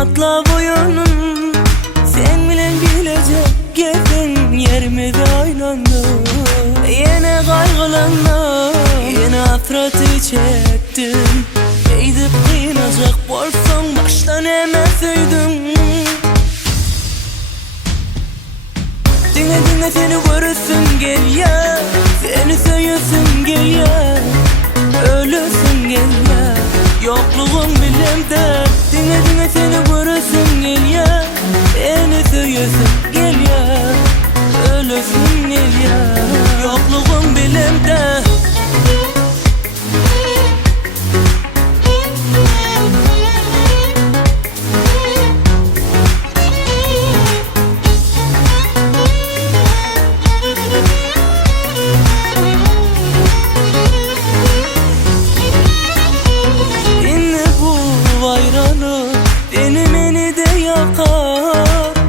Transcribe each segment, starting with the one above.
atla boyunum. Sen bilen bilecek gelin yerime de aylandı. Yine kaygılanma, yine hasreti çektim. Eydip kıyınacak bolsan baştan emeseydin. Dinle seni görürsün gel ya, seni söylesin gel ya, ölürsün gel ya, yokluğun bilem de. Dinle seni görürsün gel ya, seni söylesin gel ya, ölürsün gel ya, yokluğun bilem de.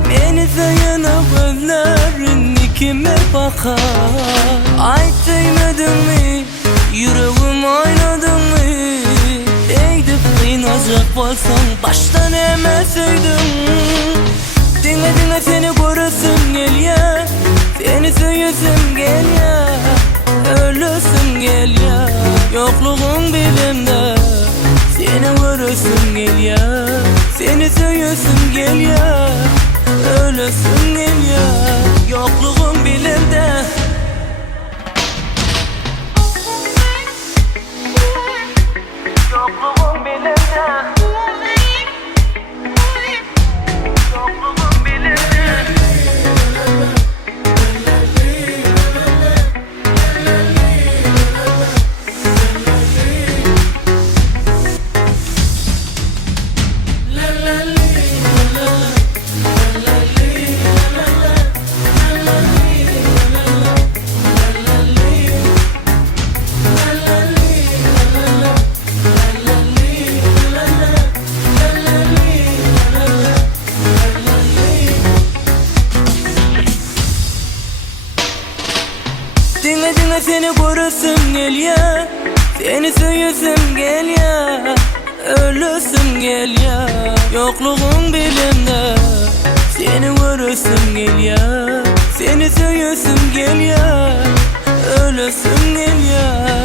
Beni sayana gözlerin kime bakar? Ay sevmedin mi? Yüreğim oynadın mı? Eydip kıyınacak bolsan baştan emeseydin. Dinle seni görürsün gel ya, seni söylesin gel ya, ölürsün gel ya, yokluğun bilimde. Seni görürsün gel ya, seni söylesin gel ya, ölürsün gel ya, yokluğun bilimde. Yokluğun bilimde. Yokluğun bilimde. Dinle seni görürsün gel ya, seni söylesin gel ya, ölürsün gel ya, yokluğun bilimde. Seni görürsün gel ya, seni söylesin gel ya, ölürsün gel ya.